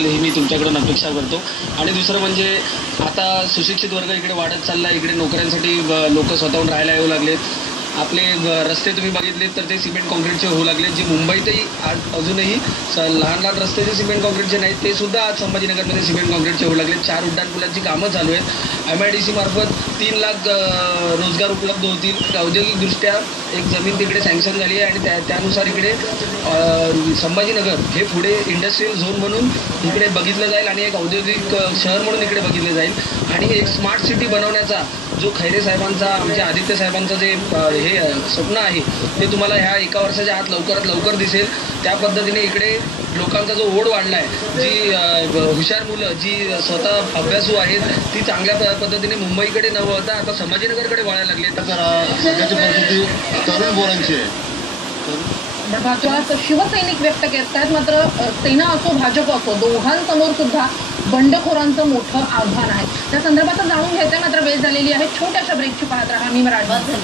ही मी तुमच्याकडून अपेक्षा करतो। आणि दुसरं म्हणजे आता सुशिक्षित वर्ग इकडे वाढत चालला, इकडे नोकऱ्यांसाठी लोक स्वतःहून राहायला येऊ लागलेत। आपले रस्ते तुम्ही बघितले तर ते सिमेंट कॉन्क्रीटचे होऊ लागले, जे मुंबईतही अजूनही लहान लहान रस्ते जे सिमेंट कॉन्क्रीटचे नाहीत ते सुद्धा आज संभाजीनगरमध्ये सिमेंट कॉन्क्रीटचे होऊ लागले। 4 उड्डाणपुलांची कामं चालू आहेत। MIDC मार्फत 3 लाख रोजगार उपलब्ध होतील। औद्योगिकदृष्ट्या एक जमीन तिकडे सँक्शन झाली आहे आणि त्यानुसार इकडे संभाजीनगर हे पुढे इंडस्ट्रियल झोन म्हणून इकडे बघितलं जाईल आणि एक औद्योगिक शहर म्हणून इकडे बघितलं जाईल। आणि एक स्मार्ट सिटी बनवण्याचा जो खैरे साहेबांचा, आमच्या आदित्य साहेबांचं जे हे स्वप्न आहे ते तुम्हाला ह्या 1 वर्षाच्या आत लवकरात लवकर दिसेल। त्या पद्धतीने इकडे लोकांचा जो ओढ वाढला आहे, जी हुशार मुलं जी स्वतः अभ्यासू आहेत ती चांगल्या पद्धतीने मुंबईकडे न वळता आता संभाजीनगरकडे वळायला लागली। तर सध्याची परिस्थिती तरुण पोरांची आहे। भाजपात शिवसैनिक व्यक्त करतात, मात्र सेना असो भाजप असो दोघांसमोर सुद्धा बंडखोरांचं मोठं आव्हान आहे। त्या संदर्भात जाणून घ्यायचंय, मात्र वेळ झालेली आहे। छोट्याशा ब्रेकची पाहत राहा। मी मराठवाडा।